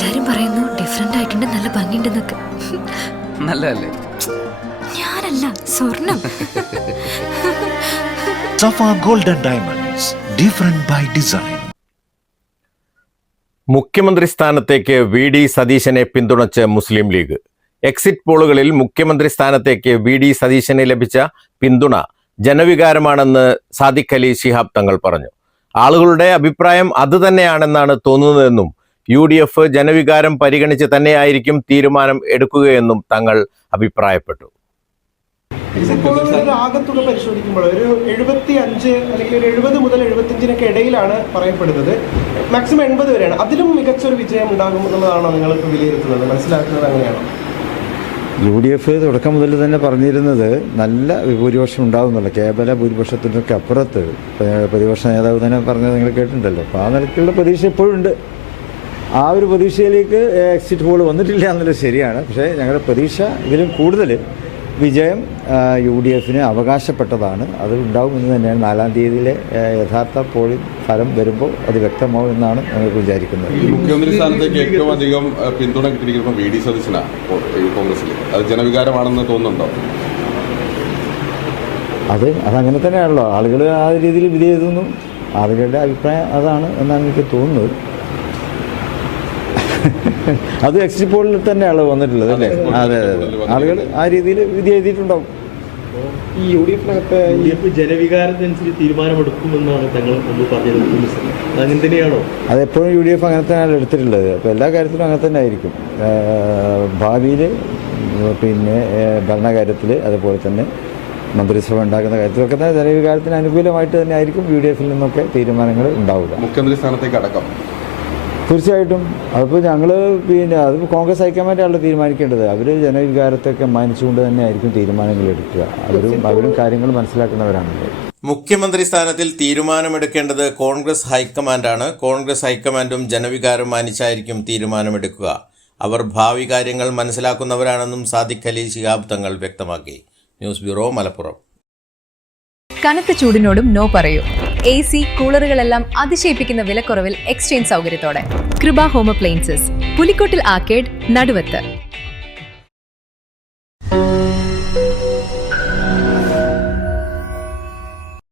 എല്ലാരും പറയുന്നു ഡിഫറെന്റ് ആയിട്ടുണ്ട്, നല്ല ഭംഗിയുണ്ടെന്നൊക്കെ. നല്ലതല്ലേ? ഞാനല്ല, സ്വർണം. Safa golden diamonds, different by design. മുഖ്യമന്ത്രി സ്ഥാനത്തേക്ക് VD സതീശനെ പിന്തുണച്ച് മുസ്ലിം ലീഗ്. എക്സിറ്റ് പോളുകളിൽ മുഖ്യമന്ത്രി സ്ഥാനത്തേക്ക് VD സതീശന് ലഭിച്ച പിന്തുണ ജനവികാരമാണെന്ന് സാദിഖ് അലി ശിഹാബ് തങ്ങൾ പറഞ്ഞു. ആളുകളുടെ അഭിപ്രായം അതുതന്നെയാണെന്നാണ് തോന്നുന്നതെന്നും UDF ജനവികാരം പരിഗണിച്ച് തന്നെയായിരിക്കും തീരുമാനം എടുക്കുകയെന്നും തങ്ങൾ അഭിപ്രായപ്പെട്ടു. ആകത്തുക പരിശോധിക്കുമ്പോൾ ഒരു 75 അല്ലെങ്കിൽ ഒരു 70 മുതൽ 75 ഇടയിലാണ് പറയപ്പെടുന്നത്. മാക്സിമം 80 വരെയാണ്. അതിലും മികച്ചൊരു വിജയം ഉണ്ടാകും എന്നുള്ളതാണോ നിങ്ങൾ വിലയിരുത്തുന്നത്, മനസ്സിലാക്കുന്നത് അങ്ങനെയാണോ? UDF തുടക്കം മുതൽ തന്നെ പറഞ്ഞിരുന്നത് നല്ല ഭൂരിപക്ഷം ഉണ്ടാകുന്നില്ല, കേവല ഭൂരിപക്ഷത്തിനൊക്കെ അപ്പുറത്ത് പ്രതിപക്ഷ നേതാവ് തന്നെ പറഞ്ഞത് നിങ്ങൾ കേട്ടിട്ടുണ്ടല്ലോ. അപ്പോൾ ആ നിലയ്ക്കുള്ള പ്രതീക്ഷ എപ്പോഴും ഉണ്ട്. ആ ഒരു പ്രതീക്ഷയിലേക്ക് എക്സിറ്റ് പോൾ വന്നിട്ടില്ല എന്നുള്ളത് ശരിയാണ്. പക്ഷേ ഞങ്ങളുടെ പ്രതീക്ഷ ഇതിലും കൂടുതൽ വിജയം UDFന് അവകാശപ്പെട്ടതാണ്. അത് ഉണ്ടാകുമെന്ന് തന്നെയാണ് 4-ാം തീയതിയിലെ യഥാർത്ഥ പോളിംഗ് ഫലം വരുമ്പോൾ അത് വ്യക്തമാവും എന്നാണ് ഞങ്ങൾക്ക് വിചാരിക്കുന്നത്. മുഖ്യമന്ത്രി സ്ഥാനത്തേക്ക് ഏറ്റവും അധികം പിന്തുണ കിട്ടിയിരിക്കുന്നത് VD സതീശനാണ് കോൺഗ്രസിൽ. അത് ജനവികാരമാണെന്ന് തോന്നുന്നുണ്ടോ? അതങ്ങനെ തന്നെയാണല്ലോ. ആളുകൾ ആ രീതിയിൽ വിധിയെഴുതുന്നു. ആളുകളുടെ അഭിപ്രായം അതാണ് എന്നാണ് എനിക്ക് തോന്നുന്നത്. അത് എക്സിറ്റ് പോളിൽ തന്നെയാണ് വന്നിട്ടുള്ളത് അല്ലേ? അതെ അതെ, ആളുകൾ ആ രീതിയിൽ വിധി എഴുതിയിട്ടുണ്ടാവും. ഈ UDF ജനവികാരത്തിനനുസരിച്ച് തീരുമാനമെടുക്കുമെന്നാണ് തങ്ങൾ മുമ്പ് പറഞ്ഞത്. അങ്ങനെ തന്നെയാണോ? അതെപ്പോഴും UDF അങ്ങനെ തന്നെയാണ് എടുത്തിട്ടുള്ളത്. അപ്പോൾ എല്ലാ കാര്യത്തിലും അങ്ങനെ തന്നെ ആയിരിക്കും. ഭാവിയിൽ പിന്നെ ഭരണകാര്യത്തിൽ അതുപോലെ തന്നെ മന്ത്രിസഭ ഉണ്ടാക്കുന്ന കാര്യത്തിലൊക്കെ തന്നെ ജനവികാരത്തിന് അനുകൂലമായിട്ട് തന്നെ ആയിരിക്കും UDFൽ നിന്നൊക്കെ തീരുമാനങ്ങൾ ഉണ്ടാവുക. മുഖ്യമന്ത്രി സ്ഥാനത്തേക്ക് അടക്കം തീർച്ചയായിട്ടും. അതിപ്പോൾ ഞങ്ങൾ അത് കോൺഗ്രസ് ഹൈക്കമാൻഡാണല്ലോ തീരുമാനിക്കേണ്ടത്. അവർ ജനവികാരത്തൊക്കെ മാനിച്ചുകൊണ്ട് തന്നെ ആയിരിക്കും തീരുമാനങ്ങൾ എടുക്കുക. അവരും കാര്യങ്ങൾ മനസ്സിലാക്കുന്നവരാണല്ലോ. മുഖ്യമന്ത്രി സ്ഥാനത്തിൽ തീരുമാനമെടുക്കേണ്ടത് കോൺഗ്രസ് ഹൈക്കമാൻഡാണ്. കോൺഗ്രസ് ഹൈക്കമാൻഡും ജനവികാരം മാനിച്ചായിരിക്കും തീരുമാനമെടുക്കുക. അവർ ഭാവി കാര്യങ്ങൾ മനസ്സിലാക്കുന്നവരാണെന്നും സാദിഖ് അലി ശിഹാബ് തങ്ങൾ വ്യക്തമാക്കി. News bureau, Malappuram. കനത്ത ചൂടിനോടും നോ പറയൂ. AC, കൂളറുകളെല്ലാം അതിശയിപ്പിക്കുന്ന വിലക്കുറവിൽ എക്സ്ചേഞ്ച് സൗകര്യത്തോടെ. കൃപ ഹോം അപ്ലയൻസസ്, പുലിക്കോട്ടിൽ ആർക്കേഡ്, നടുവത്ത്.